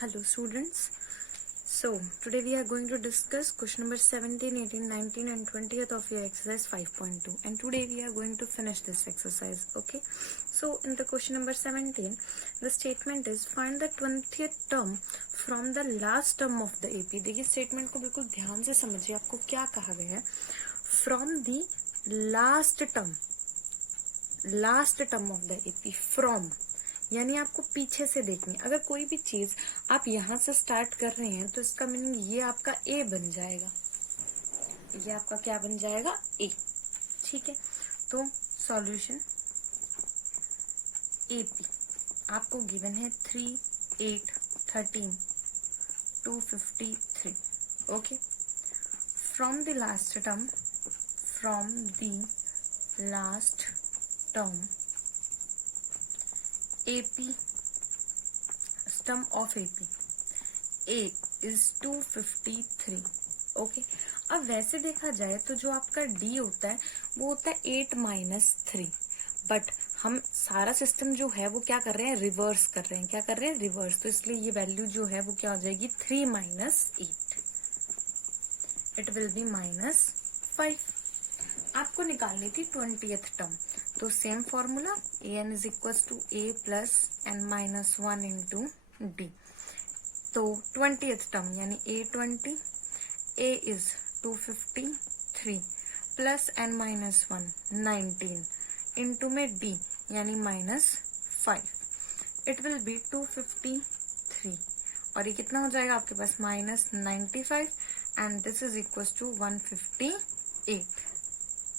Hello students. So today we are going to discuss question number 17, 18, 19 and 20th of your exercise 5.2 and today we are going to finish this exercise. Okay. So in the question number 17 the statement is find the 20th term from the last term of the AP. देखिए statement को बिल्कुल ध्यान से समझिए आपको क्या कहा गया है. From the last term of the AP. From यानी आपको पीछे से देखनी. अगर कोई भी चीज आप यहां से स्टार्ट कर रहे हैं तो इसका मीनिंग ये आपका ए बन जाएगा. ये आपका क्या बन जाएगा? ए. ठीक है. तो सॉल्यूशन एपी आपको गिवन है 3, 8, 13, 253. Okay. From the last term AP sum of AP A is 253. Okay. अब वैसे देखा जाए तो जो आपका D होता है वो होता है 8 माइनस 3. बट हम सारा सिस्टम जो है वो क्या कर रहे हैं? रिवर्स कर रहे हैं. क्या कर रहे हैं? रिवर्स. तो इसलिए ये वैल्यू जो है वो क्या हो जाएगी? 3 minus 8. It will be minus 5. आपको निकालनी थी 20th टर्म. तो same formula an is equal to a plus n minus 1 into d. तो 20th टर्म यानी a20 a is 253 plus n minus 1 19 into में d यानी माइनस 5. इट विल बी 253 और ये कितना हो जाएगा आपके पास? Minus 95 and this is equal to 158.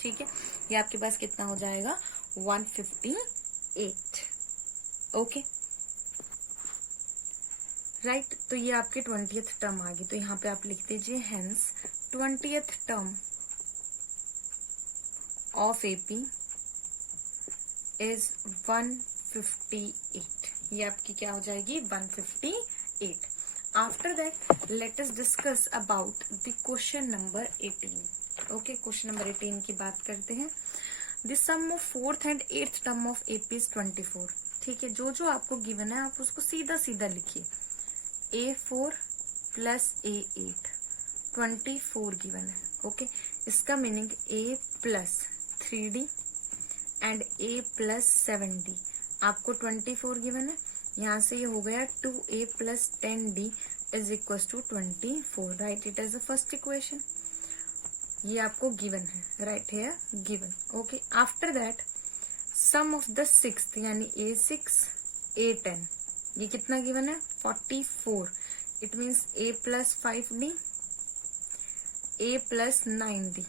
ठीक है. ये आपके पास कितना हो जाएगा? 158. ओके. राइट. तो ये आपके 20th टर्म आ गई. तो यहाँ पे आप लिख दीजिए hence 20th term of AP is 158. ये आपकी क्या हो जाएगी? 158. After that let us discuss about the question number 18. Okay. Question number 18 की बात करते हैं. The sum of 4th and 8th term of AP is 24. ठीक है. जो आपको गिवन है आप उसको सीधा सीधा लिखिए. A4 प्लस A8 24 गिवन है. ओके. इसका meaning A plus 3D and A plus 7D. आपको 24 गिवन है. यहाँ से ये हो गया 2A plus 10D is equal to 24. Write it as the first equation. ये आपको गिवन है. राइट है given. Okay. After that sum of the 6th यानी A6 A10 ये कितना गिवन है? 44. It means A plus 5D A plus 9D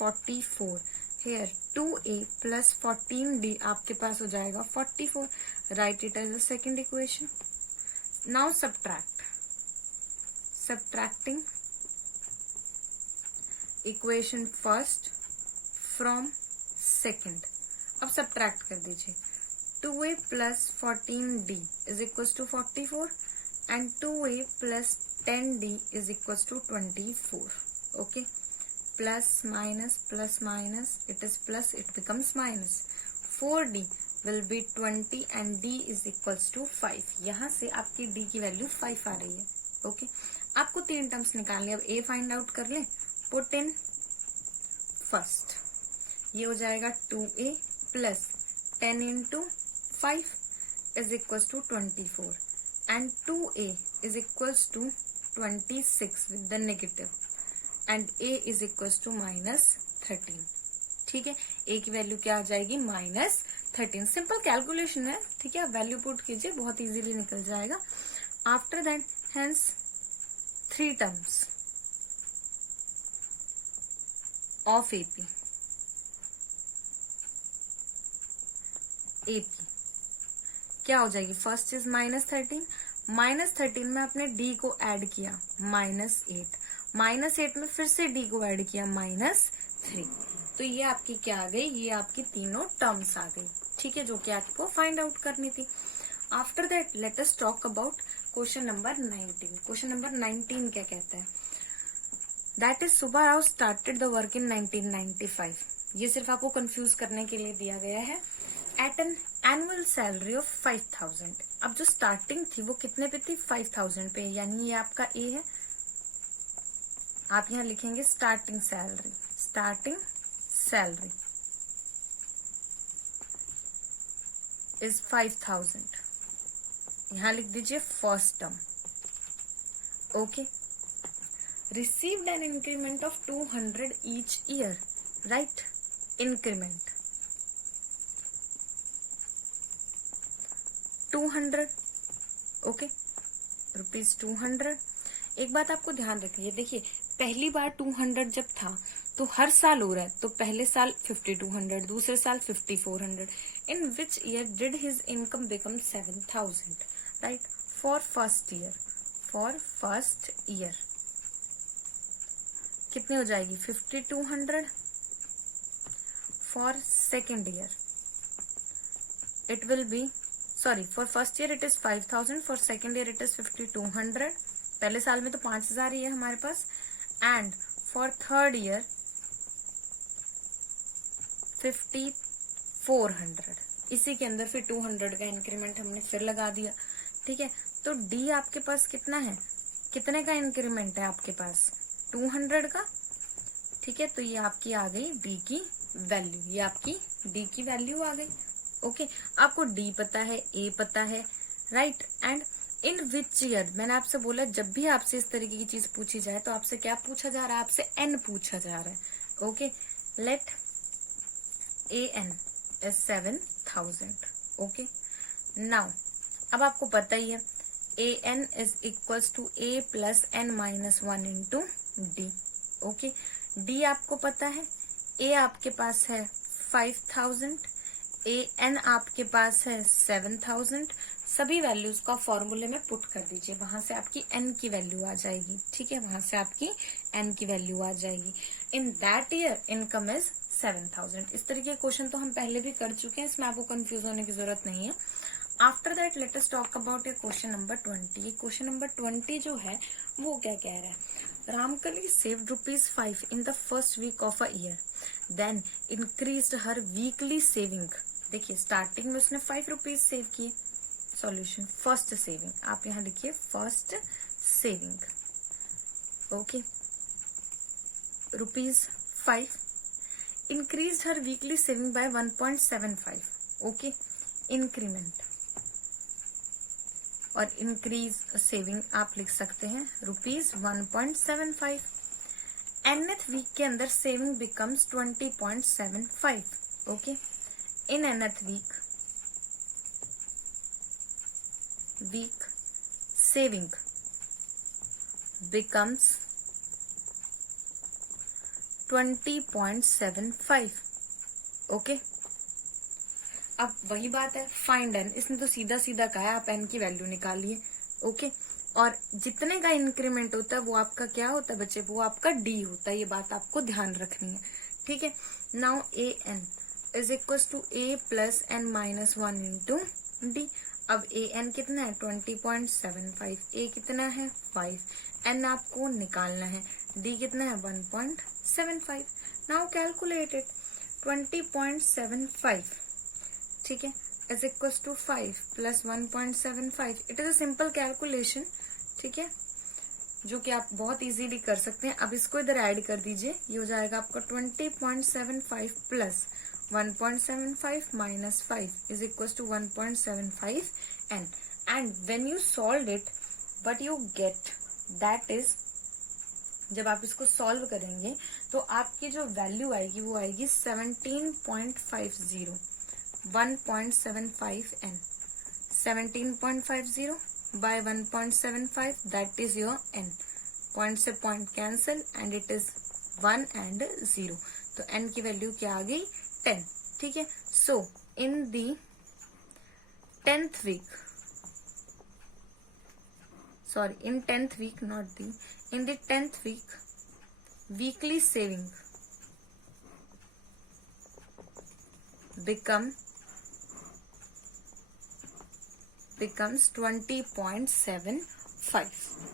44. Here 2A plus 14D आपके पास हो जाएगा 44. Write it as the second equation. Now subtracting equation first from second. अब subtract कर दीजिए. 2A plus 14D is equal to 44 and 2A plus 10D is equal to 24. Okay. Plus minus it is plus it becomes minus. 4D will be 20 and D is equal to 5. यहाँ से आपकी D की value 5 आ रही है. Okay. आपको 3 terms निकालने. अब A find out कर लें. Put in first. ये हो जाएगा 2A plus 10 into 5 is equal to 24 and 2A is equal to 26 with the negative and A is equal to minus 13. ठीक है. A की वैल्यू क्या आ जाएगी? माइनस 13. सिंपल कैलकुलेशन है. ठीक है. आप वैल्यू पुट कीजिए बहुत इजीली निकल जाएगा. After that hence 3 terms of AP क्या हो जाएगी? फर्स्ट इज माइनस 13 में आपने D को ऐड किया -8 में फिर से D को ऐड किया -3. तो ये आपकी क्या आ गई? ये आपकी तीनों टर्म्स आ गई. ठीक है. जो कि आपको फाइंड आउट करनी थी. After that let us talk about question number 19. Question number 19 क्या कहता है? That is Subba Rao started the work in 1995. ये सिर्फ आपको कंफ्यूज करने के लिए दिया गया है. At an annual salary of 5000। अब जो स्टार्टिंग थी वो कितने पे थी? 5000 पे, यानी ये आपका ए है। आप यहाँ लिखेंगे starting salary, starting salary is 5000। यहाँ लिख दीजिए first term. Okay, received an increment of 200 each year, right? Increment 200, okay, rupees 200। एक बात आपको ध्यान रखिए, देखिए पहली बार 200 जब था तो हर साल हो रहा है, तो पहले साल 5200, दूसरे साल 5400। In which year did his income become 7000, right? For first year, for first year कितनी हो जाएगी? 5200। For second year it will be, sorry, for first year it is 5000, for second year it is 5200। पहले साल में तो 5000 ही है हमारे पास। And for third year 5400। इसी के अंदर फिर 200 का इंक्रीमेंट हमने फिर लगा दिया, ठीक है? तो डी आपके पास कितना है? कितने का इंक्रीमेंट है आपके पास? 200 का, ठीक है? तो ये आपकी आ गई डी की वैल्यू, ये आपकी डी की वैल्यू आ गई। ओके, आपको डी पता है, ए पता है, right? And in which year, मैंने आपसे बोला जब भी आपसे इस तरीके की चीज पूछी जाए तो आपसे क्या पूछा जा रहा है? आपसे एन पूछा जा रहा है। Okay, let a n is 7000। Okay, now अब आपको पता ही है a n is equals to a plus n minus 1 into d. Okay, d आपको पता है, ए आपके पास है 5000, ए एन आपके पास है 7000। सभी वैल्यूज का फॉर्मूले में पुट कर दीजिए, वहां से आपकी एन की वैल्यू आ जाएगी, ठीक है? वहां से आपकी एन की वैल्यू आ जाएगी। In that year income is 7000। इस तरीके के क्वेश्चन तो हम पहले भी कर चुके हैं, इसमें आपको कंफ्यूज होने की जरूरत नहीं है। After that let us talk about ये क्वेश्चन नंबर 20। ये क्वेश्चन नंबर 20 जो है वो क्या कह रहा है? Ramkali saved ₹5 in the first week of a year, then increased her weekly saving। देखिए स्टार्टिंग में उसने ₹5 सेव किए। सॉल्यूशन, फर्स्ट सेविंग आप यहाँ लिखिए, first saving. Okay, ₹5 increased her weekly saving by 1.75। Okay, increment और इंक्रीज सेविंग आप लिख सकते हैं ₹1.75। nth वीक के अंदर saving becomes 20.75। Okay, in nth week saving becomes 20.75। Okay, अब वही बात है, फाइंड एन। इसने तो सीधा सीधा कहा है आप एन की वैल्यू निकालिए। ओके, और जितने का इंक्रीमेंट होता है वो आपका क्या होता है बच्चे? वो आपका डी होता है। ये बात आपको ध्यान रखनी है, ठीक है? Now a n is equal to a plus n minus 1 into d. अब ए एन कितना है? 20.75। ए कितना है? 5। एन आपको निकालना है, डी कितना है? 1.75। Now calculate it. 20.75, ठीक है, is equal to 5 plus 1.75। It is a simple calculation, ठीक है, जो कि आप बहुत इजीली कर सकते हैं। अब इसको इधर ऐड कर दीजिए, ये हो जाएगा आपका 20.75 plus 1.75 minus 5 is equal to 1.75 n. And when you solve it what you get, that is, जब आप इसको सॉल्व करेंगे तो आपकी जो वैल्यू आएगी वो आएगी 17.50, 1.75 n। 17.50 by 1.75, that is your n। Point से point cancel and it is 1 and 0, तो n की वैल्यू क्या आ गई? 10, ठीक है? सो इन दी 10th week, sorry, in 10th week, not the, in the 10th week weekly saving becomes 20.75,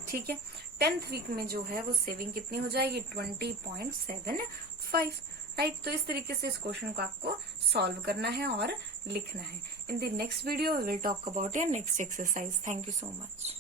ठीक है? 10th वीक में जो है वो सेविंग कितनी हो जाएगी? 20.75। राइट। तो इस तरीके से इस क्वेश्चन को आपको सॉल्व करना है और लिखना है। In the next video we will talk about your next exercise. Thank you so much.